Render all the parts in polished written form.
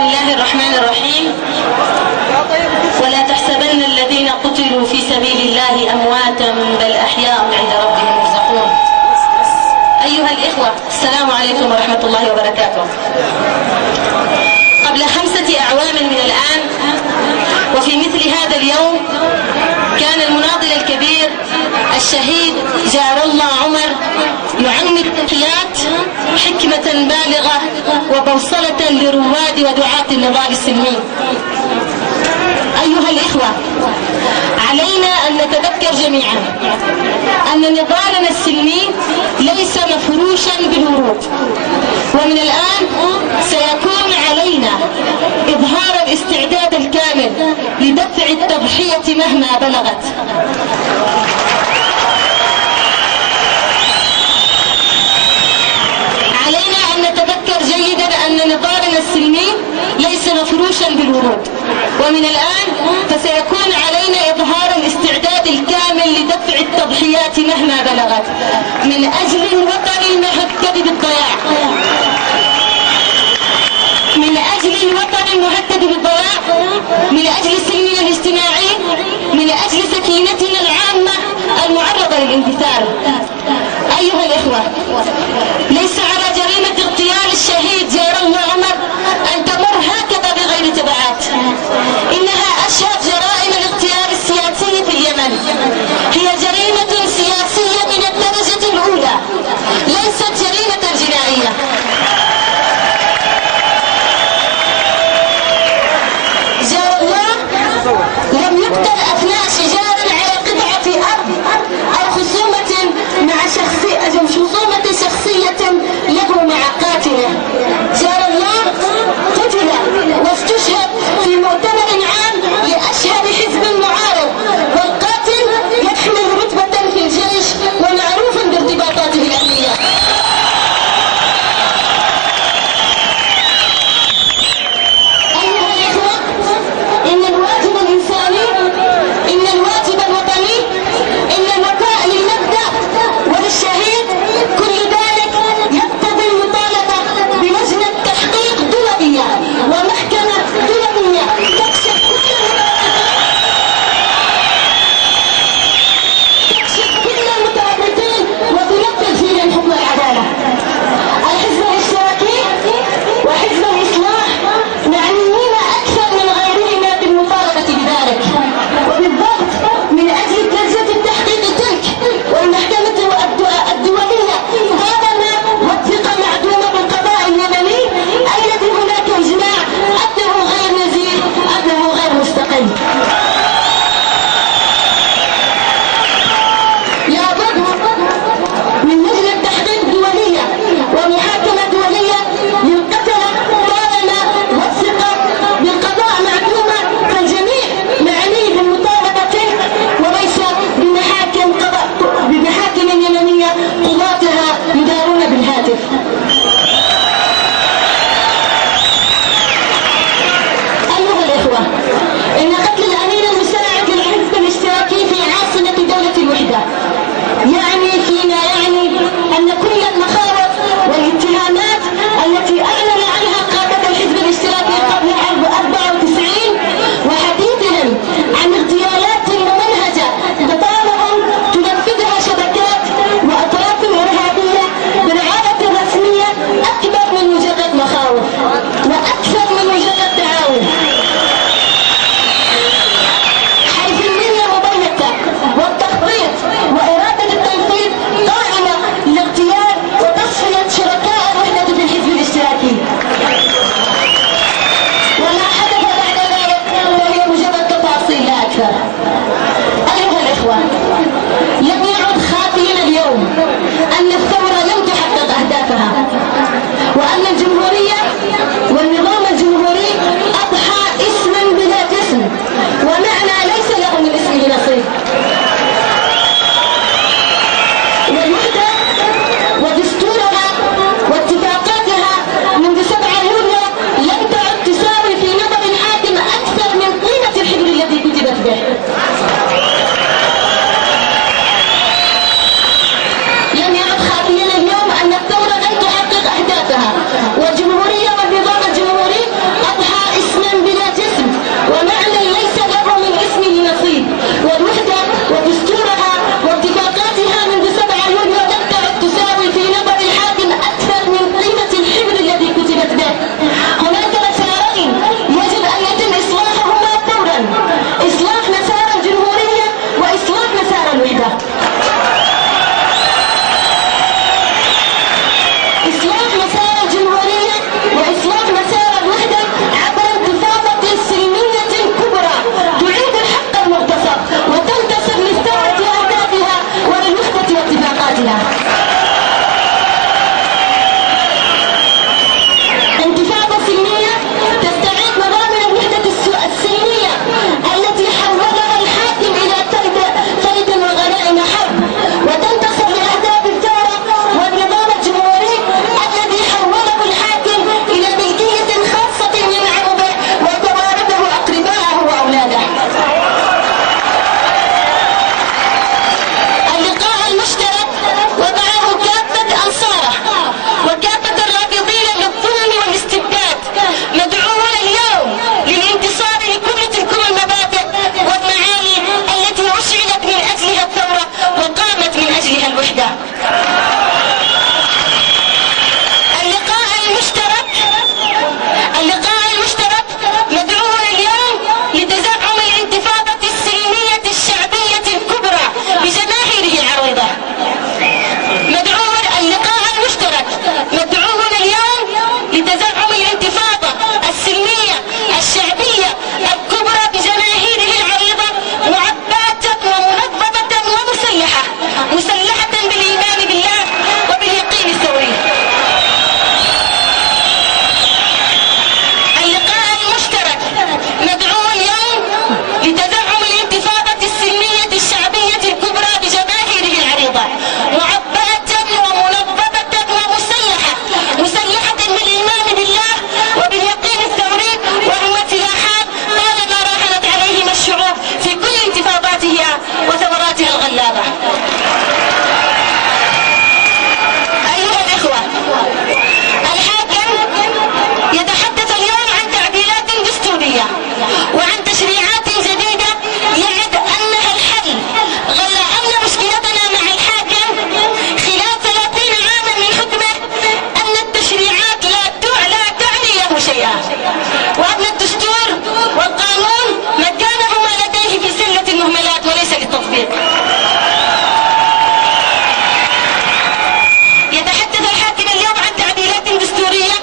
بسم الله الرحمن الرحيم. ولا تحسبن الذين قتلوا في سبيل الله أمواتا بل أحياء عند ربهم يرزقون. أيها الإخوة، السلام عليكم ورحمة الله وبركاته. قبل 5 أعوام من الآن وفي مثل هذا اليوم كان المناضل الكبير الشهيد جار الله عمر يعمد التحيات حكمة بالغة وبوصلة لرواد ودعاة النضال السلمي. أيها الإخوة، علينا أن نتذكر جميعا أن نضالنا السلمي ليس مفروشا بالورود، ومن الآن سيكون علينا إظهار الاستعداد الكامل لدفع التضحية مهما بلغت. علينا أن نتذكر جيدا أن نضالنا السلمي ليس مفروشا بالورود، ومن الآن فسيكون علينا إظهار الاستعداد الكامل لدفع التضحيات مهما بلغت من أجل الوطن المهدد بالضياع، من أجل الوطن المهدد بالضياع، من أجل سلمنا الاجتماعي، من أجل سكينتنا العامة المعرضة للاندثار. أيها الإخوة، ليس على جريمة اغتيال الشهيد جار الله عمر أن تمر هكذا بغير تبعات. إنها أشهر جرائم الاغتيال السياسي في اليمن، هي جريمة سياسية من الدرجة الأولى، ليست جريمة جنائية. جار الله لم يقتل أثناء شجار على قطعة أرض أو خصومة شخصية له مع قاتله. جار الله وأن الدستور والقانون مكانهما لديه في سلة المهملات وليس للتطبيق. يتحدث الحاكم اليوم عن تعديلات دستورية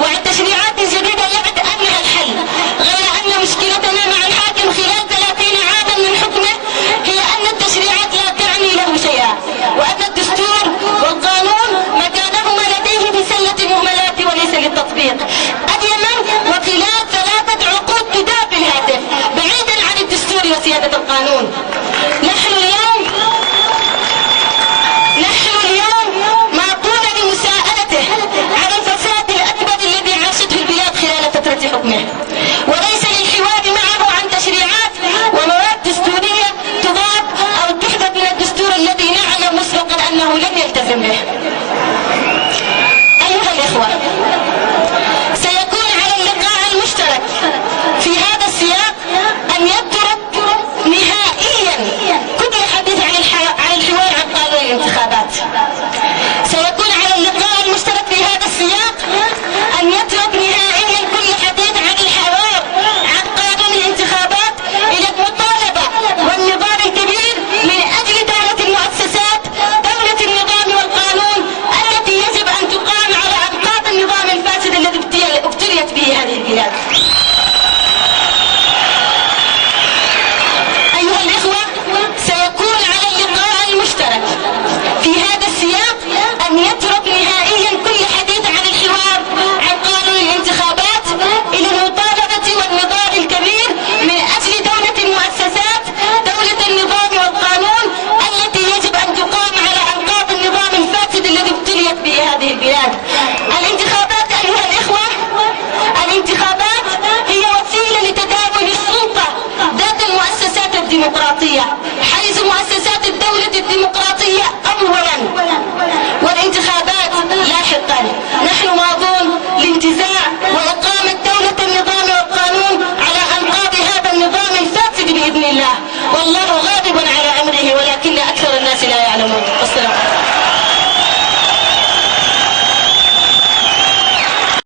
وعن تشريعات جديدة يعد أنها الحل، غير أن مشكلتنا مع الحاكم خلال 30 عاما من حكمه هي أن التشريعات لا تعني له شيئا، وأن الدستور والقانون مكانهما لديه في سلة المهملات وليس للتطبيق. اليمن وخلال 3 عقود تداب الهاتف بعيدا عن الدستور وسيادة القانون.